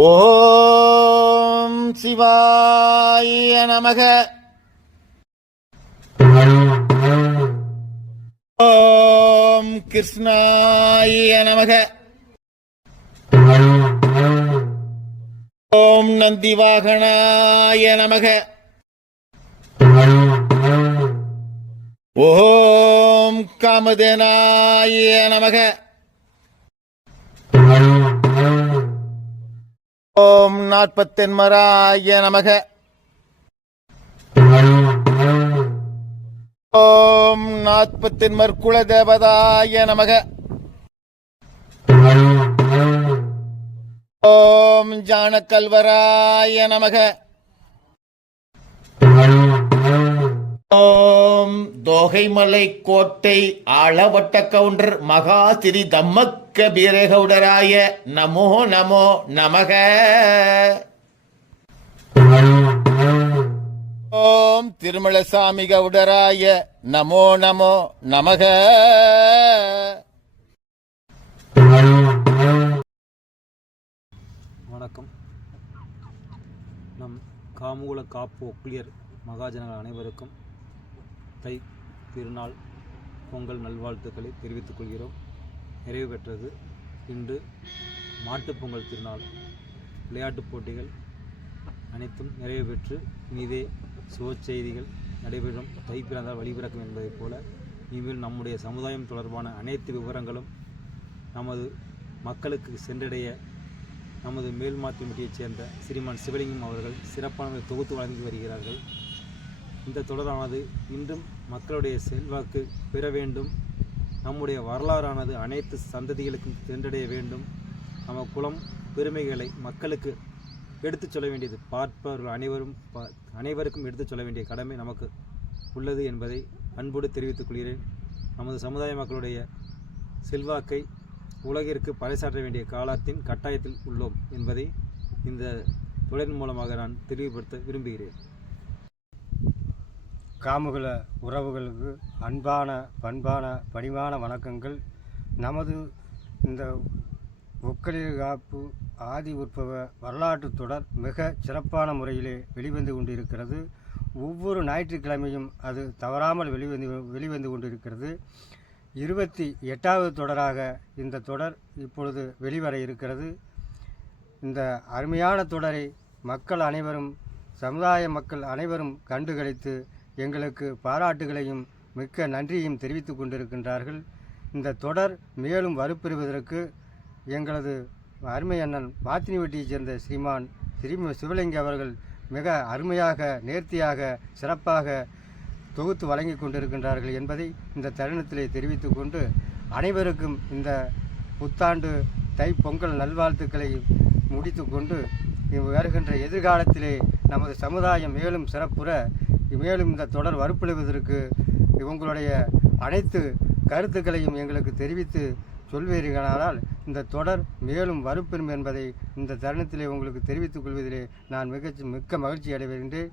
ஓம் சிவாய நமக. ஓம் கிருஷ்ணாய நமக. ஓம் நந்திவாகனாய நமக. ஓம் காமதேனாய நமக. ஓம் நாற்பத்தென்மராய நமக. ஓம் நாற்பத்தென்மர் குலதேவதாய நமக. ஓம் ஜானகல்வராய நமக. ஓம் தோகைமலை கோட்டை ஆளவட்ட கவுண்டர் மகா ஸ்ரீ தம்மக்க பீரகவுடராய நமோ நமோ நமக. ஓம் திருமலசாமி கவுடராய நமோ நமோ நமக. வணக்கம். நம் காமுகுல காப்பு ஒக்லியர் மகாஜனங்கள் அனைவருக்கும் தை திருநாள் பொங்கல் நல்வாழ்த்துக்களை தெரிவித்துக் கொள்கிறோம். நிறைவு பெற்றது இன்று மாட்டுப்பொங்கல் திருநாள். விளையாட்டுப் போட்டிகள் அனைத்தும் நிறைவு பெற்று இனிதே சுப செய்திகள் நடைபெறும். தை பிறந்தால் வழிபிறக்கும் என்பதைப் போல இனிமேல் நம்முடைய சமுதாயம் தொடர்பான அனைத்து விவரங்களும் நமது மக்களுக்கு சென்றடைய நமது மேல்மாத்தியமையைச் சேர்ந்த ஸ்ரீமான் சிவலிங்கம் அவர்கள் சிறப்பான தொகுத்து வழங்கி வருகிறார்கள். இந்த தொடரானது இன்றும் மக்களுடைய செல்வாக்கு பெற வேண்டும். நம்முடைய வரலாறானது அனைத்து சந்ததிகளுக்கும் சென்றடைய வேண்டும். நம்ம குலம் பெருமைகளை மக்களுக்கு எடுத்துச் சொல்ல வேண்டியது பார்ப்பவர்கள் அனைவருக்கும் எடுத்துச் சொல்ல வேண்டிய கடமை நமக்கு உள்ளது என்பதை அன்போடு தெரிவித்துக் கொள்கிறேன். நமது சமுதாய மக்களுடைய செல்வாக்கை உலகிற்கு பறைசாற்ற வேண்டிய காலத்தின் கட்டாயத்தில் உள்ளோம் என்பதை இந்த தொடரின் மூலமாக நான் தெளிவுபடுத்த விரும்புகிறேன். காமுகுல உறவுகளுக்கு அன்பான பண்பான பணிவான வணக்கங்கள். நமது இந்த ஒக்லியர் காப்பு ஆதி உற்பவ வரலாற்று தொடர் மிக சிறப்பான முறையிலே வெளிவந்து கொண்டிருக்கிறது. ஒவ்வொரு ஞாயிற்றுக்கிழமையும் அது தவறாமல் வெளிவந்து கொண்டிருக்கிறது. 28வது தொடராக இந்த தொடர் இப்பொழுது வெளிவர இருக்கிறது. இந்த அருமையான தொடரை மக்கள் அனைவரும் சமுதாய மக்கள் அனைவரும் கண்டுகளித்து எங்களுக்கு பாராட்டுகளையும் மிக்க நன்றியையும் தெரிவித்துக் கொண்டிருக்கின்றார்கள். இந்த தொடர் மேலும் வலுப்பெறுவதற்கு எங்களது அருமை அண்ணன் மாத்தினிவட்டியைச் சேர்ந்த ஸ்ரீமான் சிவலிங்க அவர்கள் மிக அருமையாக நேர்த்தியாக சிறப்பாக தொகுத்து வழங்கி கொண்டிருக்கின்றார்கள் என்பதை இந்த தருணத்திலே தெரிவித்து கொண்டு அனைவருக்கும் இந்த புத்தாண்டு தை பொங்கல் நல்வாழ்த்துக்களை முடித்து கொண்டு வருகின்ற எதிர்காலத்திலே நமது சமுதாயம் மேலும் சிறப்புற மேலும் இந்த தொடர் வலுப்பெறுவதற்கு உங்களுடைய அனைத்து கருத்துக்களையும் எங்களுக்கு தெரிவித்து சொல்வீர்களானால் இந்த தொடர் மேலும் வலுப்பெறும் என்பதை இந்த தருணத்திலே உங்களுக்கு தெரிவித்துக் கொள்வதிலே நான் மிக்க மகிழ்ச்சி அடைகின்றேன்.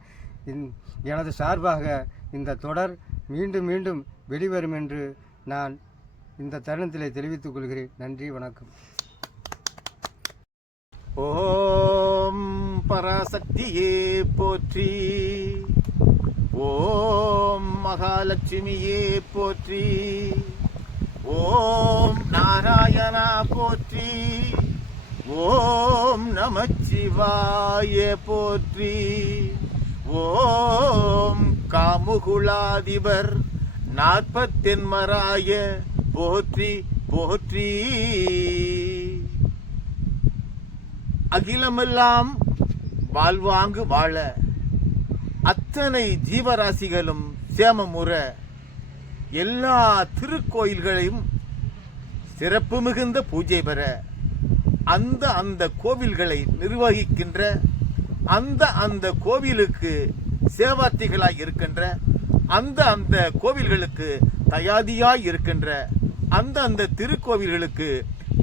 எனது சார்பாக இந்த தொடர் மீண்டும் மீண்டும் வெளிவரும் என்று நான் இந்த தருணத்திலே தெரிவித்துக் கொள்கிறேன். நன்றி, வணக்கம். ஓம் பராசக்தியே போற்றி. ஓம் மகாலட்சுமியே போற்றி. ஓம் நாராயணா போற்றி. ஓம் நமச்சிவாய போற்றி. ஓம் காமுகுலாதிபர் நாற்பத்தென்மராய போற்றி போற்றி. அகிலமெல்லாம் வாழ்வாங்கு வாழ அத்தனை ஜீவராசிகளும் சேமமுற எல்லா திருக்கோயில்களையும் சிறப்பு மிகுந்த பூஜை பெற அந்த கோவில்களை நிர்வகிக்கின்ற அந்த கோவிலுக்கு சேவார்த்திகளாய் இருக்கின்ற அந்த கோவில்களுக்கு தயாதியாய் இருக்கின்ற அந்த திருக்கோவில்களுக்கு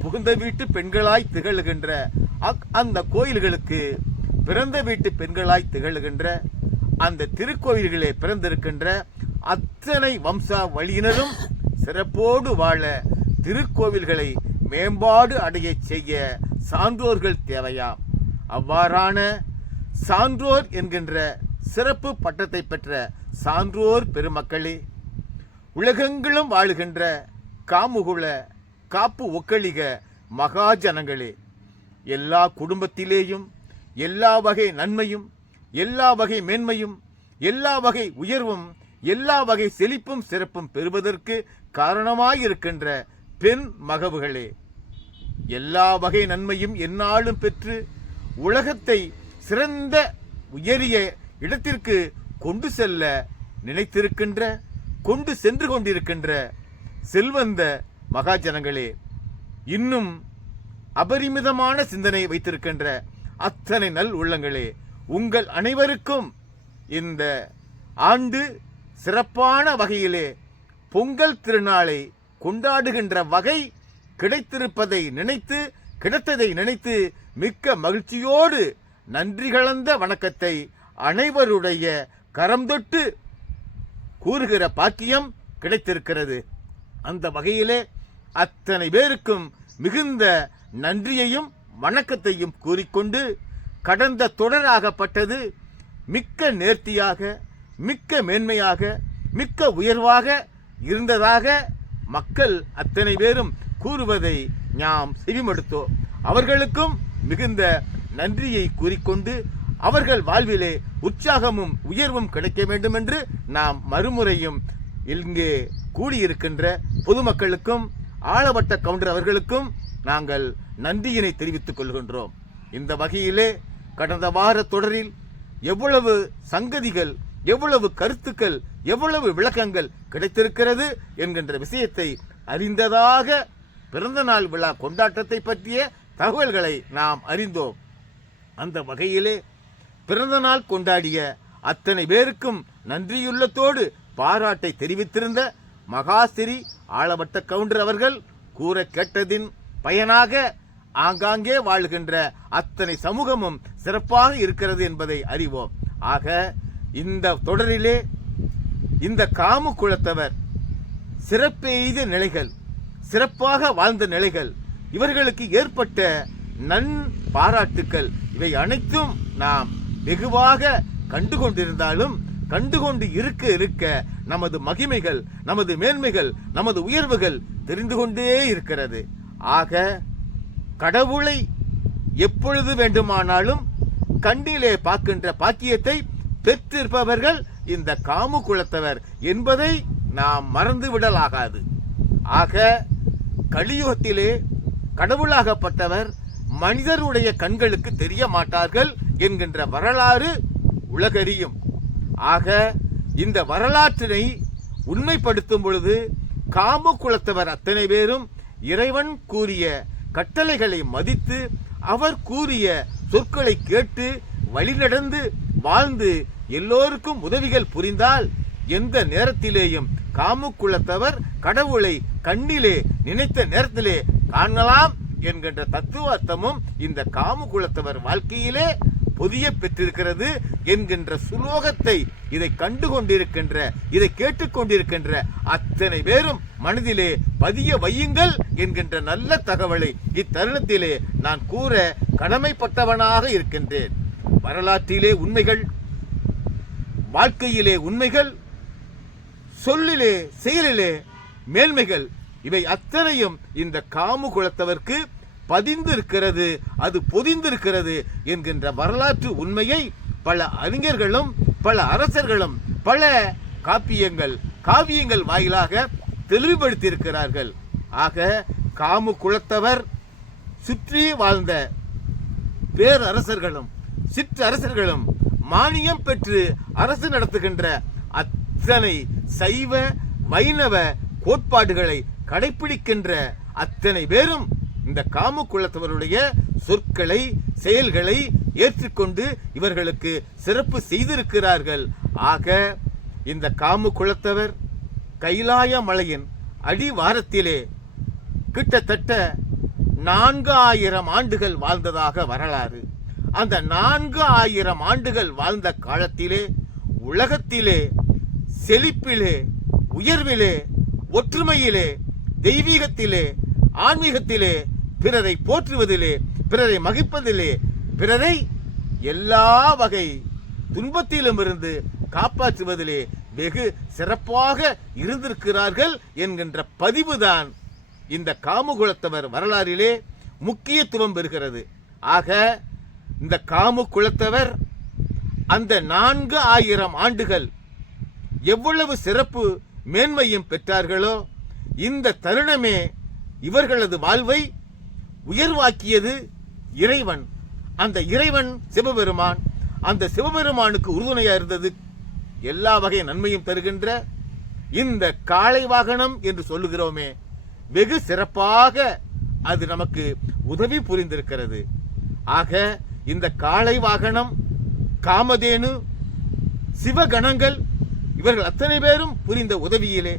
புகுந்த வீட்டு பெண்களாய் திகழ்கின்ற அந்த கோயில்களுக்கு பிறந்த வீட்டு பெண்களாய் திகழ்கின்ற அந்த திருக்கோவில்களே பிறந்திருக்கின்ற அத்தனை வம்சா வழியினரும் சிறப்போடு வாழ திருக்கோவில்களை மேம்பாடு அடைய செய்ய சான்றோர்கள் தேவையா? அவ்வாறான சான்றோர் என்கின்ற சிறப்பு பட்டத்தை பெற்ற சான்றோர் பெருமக்களே, உலகெங்கிலும் வாழுகின்ற காமுகுல காப்பு ஒக்களிக மகாஜனங்களே, எல்லா குடும்பத்திலேயும் எல்லா வகை நன்மையும், எல்லா வகை மேன்மையும், எல்லா வகை உயர்வும், எல்லா வகை செழிப்பும் சிறப்பும் பெறுவதற்கு காரணமாயிருக்கின்ற பெண் மகவுகளே, எல்லா வகை நன்மையும் எந்நாளும் பெற்று உலகத்தை சிறந்த உயரிய இடத்திற்கு கொண்டு செல்ல நினைத்திருக்கின்ற, கொண்டு சென்று கொண்டிருக்கின்ற செல்வந்த மகாஜனங்களே, இன்னும் அபரிமிதமான சிந்தனை வைத்திருக்கின்ற அத்தனை நல் உள்ளங்களே, உங்கள் அனைவருக்கும் இந்த ஆண்டு சிறப்பான வகையிலே பொங்கல் திருநாளை கொண்டாடுகின்ற வகை கிடைத்திருப்பதை நினைத்து, கிடைத்ததை நினைத்து மிக்க மகிழ்ச்சியோடு நன்றி கலந்த வணக்கத்தை அனைவருடைய கரம் தொட்டு கூறுகிற பாக்கியம் கிடைத்திருக்கிறது. அந்த வகையிலே அத்தனை பேருக்கும் மிகுந்த நன்றியையும் வணக்கத்தையும் கூறிக்கொண்டு, கடந்த தொடராகப்பட்டது மிக்க நேர்த்தியாக, மிக்க மேன்மையாக, மிக்க உயர்வாக இருந்ததாக மக்கள் அத்தனை பேரும் கூறுவதை நாம் செவிமடுத்தோம். அவர்களுக்கும் மிகுந்த நன்றியை கூறிக்கொண்டு, அவர்கள் வாழ்விலே உற்சாகமும் உயர்வும் கிடைக்க வேண்டும் என்று நாம் மறுமுறையும் இங்கே கூடியிருக்கின்ற பொதுமக்களுக்கும் ஆளவட்ட கவுண்டர் அவர்களுக்கும் நாங்கள் நன்றியினை தெரிவித்துக் கொள்கின்றோம். இந்த வகையிலே கடந்த வார தொடரில் எவ்வளவு சங்கதிகள், எவ்வளவு கருத்துக்கள், எவ்வளவு விளக்கங்கள் கிடைத்திருக்கிறது என்கின்ற விஷயத்தை அறிந்ததாக பிறந்த நாள் விழா கொண்டாட்டத்தை பற்றிய தகவல்களை நாம் அறிந்தோம். அந்த வகையிலே பிறந்த நாள் கொண்டாடிய அத்தனை பேருக்கும் நன்றியுள்ளத்தோடு பாராட்டை தெரிவித்திருந்த மகாஸ்திரி ஆளவட்ட கவுண்டர் அவர்கள் கூற கேட்டதின் பயனாக ஆங்காங்கே வாழ்கின்ற அத்தனை சமூகமும் சிறப்பாக இருக்கிறது என்பதை அறிவோம். ஆக இந்த தொடரிலே இந்த காமு குலத்தவர் சிறப்பெய்த நிலைகள், சிறப்பாக வாழ்ந்த நிலைகள், இவர்களுக்கு ஏற்பட்ட நன் பாராட்டுக்கள், இவை அனைத்தும் நாம் வெகுவாக கண்டுகொண்டிருந்தாலும் கண்டுகொண்டு இருக்க இருக்க நமது மகிமைகள், நமது மேன்மைகள், நமது உயர்வுகள் தெரிந்து கொண்டே இருக்கிறது. ஆக கடவுளை எப்பொழுது வேண்டுமானாலும் கண்ணிலே பார்க்கின்ற பாக்கியத்தை பெற்றிருப்பவர்கள் இந்த காமு குலத்தவர் என்பதை நாம் மறந்துவிடலாகாது. ஆக கலியுகத்திலே கடவுளாகப்பட்டவர் மனிதருடைய கண்களுக்கு தெரிய மாட்டார்கள் என்கின்ற வரலாறு உலகறியும். ஆக இந்த வரலாற்றினை உண்மைப்படுத்தும் பொழுது காமு குலத்தவர் அத்தனை பேரும் இறைவன் கூறிய கட்டளைகளை மதித்து, அவர் கூறிய சொற்களை கேட்டு வழிநடந்து வாழ்ந்து எல்லோருக்கும் உதவிகள் புரிந்தால் எந்த நேரத்திலேயும் காமு குலத்தவர் கடவுளை கண்ணிலே நினைத்த நேரத்திலே காணலாம் என்கின்ற தத்துவ அர்த்தமும் இந்த காமு குலத்தவர் வாழ்க்கையிலே பொதிய பெற்றிருக்கிறது என்கின்ற சுலோகத்தை இதை கண்டு கொண்டிருக்கின்ற, இதை கேட்டுக்கொண்டிருக்கின்ற அத்தனை பேரும் மனதிலே பதிய வையுங்கள் என்கின்ற நல்ல தகவலை இத்தருணத்திலே நான் கூற கடமைப்பட்டவனாக இருக்கின்றேன். வரலாற்றிலே உண்மைகள், வாழ்க்கையிலே உண்மைகள், சொல்லிலே செயலிலே மேன்மைகள், இவை அத்தனையும் இந்த காமு குலத்தவர்க்கு பதிந்திருக்கிறது, அது பொதிந்திருக்கிறது என்கின்ற வரலாற்று உண்மையை பல அறிஞர்களும் பல அரசர்களும் பல காவியங்கள் வாயிலாக தெளிவுபடுத்தியிருக்கிறார்கள். ஆக காமு குலத்தவர் சுற்றி வாழ்ந்த பேரரசர்களும் சிற்றரசர்களும் மானியம் பெற்று அரசு நடத்துகின்ற அத்தனை சைவ வைணவ கோட்பாடுகளை கடைபிடிக்கின்ற அத்தனை பேரும் இந்த காமு குலத்தவருடைய சொற்களை செயல்களை ஏற்றுக்கொண்டு இவர்களுக்கு சிறப்பு செய்திருக்கிறார்கள். ஆக இந்த காமு குலத்தவர் கைலாய மலையின் அடிவாரத்திலே கிட்டத்தட்ட 4000 ஆண்டுகள் வாழ்ந்ததாக வரலாறு. அந்த 4000 ஆண்டுகள் வாழ்ந்த காலத்திலே உலகத்திலே செழிப்பிலே, உயர்விலே, ஒற்றுமையிலே, தெய்வீகத்திலே, ஆன்மீகத்திலே, பிறரை போற்றுவதிலே, பிறரை மகிழ்ப்பதிலே பிறரை எல்லா வகை துன்பத்திலும் இருந்து காப்பாற்றுவதிலே வெகு சிறப்பாக இருந்திருக்கிறார்கள் என்கின்ற பதிவுதான் இந்த காமுகுலத்தவர் வரலாறிலே முக்கியத்துவம் பெறுகிறது. ஆக இந்த காமுகுலத்தவர் அந்த 4000 ஆண்டுகள் எவ்வளவு சிறப்பு மேன்மையும் பெற்றார்களோ, இந்த தருணமே இவர்களது வாழ்வை உயர்வாக்கியது இறைவன். அந்த இறைவன் சிவபெருமான். அந்த சிவபெருமானுக்கு உறுதுணையா இருந்தது எல்லா வகை நன்மையும் தருகின்ற இந்த காளை வாகனம் என்று சொல்லுகிறோமே, வெகு சிறப்பாக அது நமக்கு உதவி புரிந்திருக்கிறது. ஆக இந்த காளை வாகனம், காமதேனு, சிவகணங்கள் இவர்கள் அத்தனை பேரும் புரிந்த உதவியிலே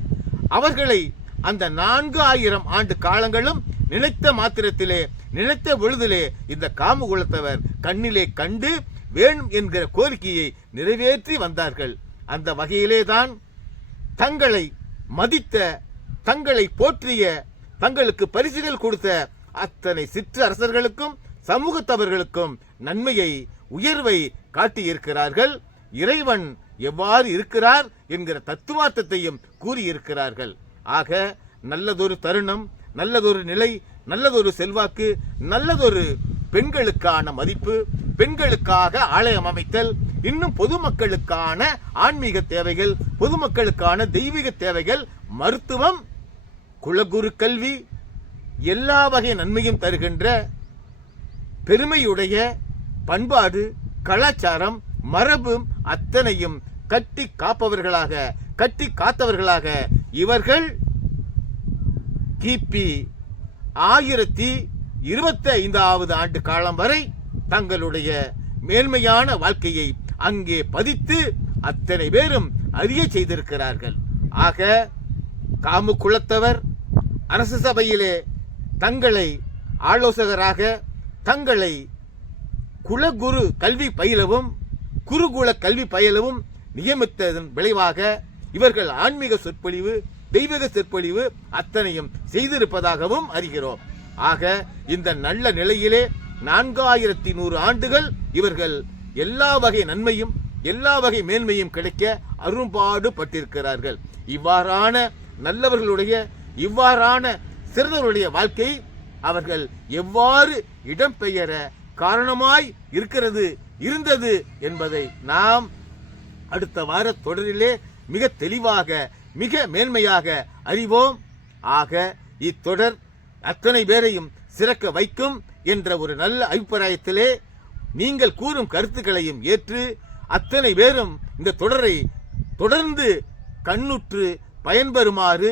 அவர்களை அந்த 4000 ஆண்டு காலங்களும் நினைத்த மாத்திரத்திலே, நினைத்த பொழுதிலே இந்த காமுகுலத்தவர் கண்ணிலே கண்டு வேணும் என்கிற கோரிக்கையை நிறைவேற்றி வந்தார்கள். அந்த வகையிலே தான் தங்களை மதித்த, தங்களை போற்றிய, தங்களுக்கு பரிசுகள் கொடுத்த அத்தனை சிற்றரசர்களுக்கும் சமூகத்தவர்களுக்கும் நன்மையை, உயர்வை காட்டியிருக்கிறார்கள். இறைவன் எவ்வாறு இருக்கிறார் என்கிற தத்துவார்த்தத்தையும் கூறியிருக்கிறார்கள். ஆக நல்லதொரு தருணம், நல்லதொரு நிலை, நல்லதொரு செல்வாக்கு, நல்லதொரு பெண்களுக்கான மதிப்பு, பெண்களுக்காக ஆலயம் அமைத்தல், இன்னும் பொதுமக்களுக்கான ஆன்மீக தேவைகள், பொதுமக்களுக்கான தெய்வீக தேவைகள், மருத்துவம், குலகுரு கல்வி, எல்லா வகை நன்மையும் தருகின்ற பெருமையுடைய பண்பாடு, கலாச்சாரம், மரபு அத்தனையும் கட்டி காப்பவர்களாக, கட்டி காத்தவர்களாக இவர்கள் கிபி 1025வது ஆண்டு காலம் வரை தங்களுடைய மேன்மையான வாழ்க்கையை அங்கே பதித்து அத்தனை பேரும் அறிய செய்திருக்கிறார்கள். ஆக காமுகுலத்தவர் அரசு சபையிலே தங்களை ஆலோசகராக, தங்களை குலகுரு கல்வி பயிலவும், குருகுல கல்வி பயிலவும் நியமித்ததன் விளைவாக இவர்கள் ஆன்மீக சொற்பொழிவு, தெய்வீக சொற்பொழிவு அத்தனையும் செய்திருப்பதாகவும் அறிகிறோம். ஆக இந்த நல்ல நிலையிலே 4100 ஆண்டுகள் இவர்கள் எல்லா வகை நன்மையும், எல்லா வகை மேன்மையும் கிடைக்க அரும்பாடு பட்டிருக்கிறார்கள். இவ்வாறான நல்லவர்களுடைய, இவ்வாறான சிறந்தவர்களுடைய வாழ்க்கை அவர்கள் எவ்வாறு இடம்பெயர காரணமாய் இருந்தது என்பதை நாம் அடுத்த வார தொடரிலே மிக தெளிவாக, மிக மேன்மையாக அறிவோம். ஆக இத்தொடர் அத்தனை பேரையும் சிறக்க வைக்கும் என்ற ஒரு நல்ல அபிப்பிராயத்திலே நீங்கள் கூறும் கருத்துக்களையும் ஏற்று அத்தனை பேரும் இந்த தொடரை தொடர்ந்து கண்ணுற்று பயன்பெறுமாறு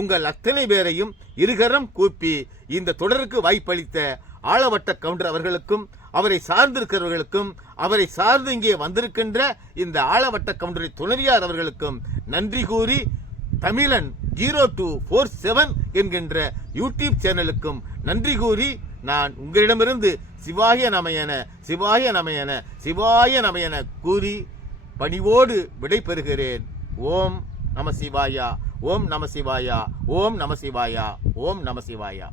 உங்கள் அத்தனை பேரையும் இருகரம் கூப்பி இந்த தொடருக்கு வாய்ப்பளித்த ஆளவட்ட கவுண்டர் அவர்களுக்கும், அவரை சார்ந்திருக்கிறவர்களுக்கும், அவரை சார்ந்து இங்கே வந்திருக்கின்ற இந்த ஆளவட்ட கவுண்டரை துணைவியார் அவர்களுக்கும் நன்றி கூறி, தமிழன் 0247 என்கின்ற யூடியூப் சேனலுக்கும் நன்றி கூறி, நான் உங்களிடமிருந்து சிவாய நமயன, சிவாய நமயன, சிவாய நமயன கூறி பணிவோடு விடைபெறுகிறேன். ஓம் நம சிவாயா, ஓம் நம சிவாயா, ஓம் நம சிவாயா, ஓம் நம சிவாயா.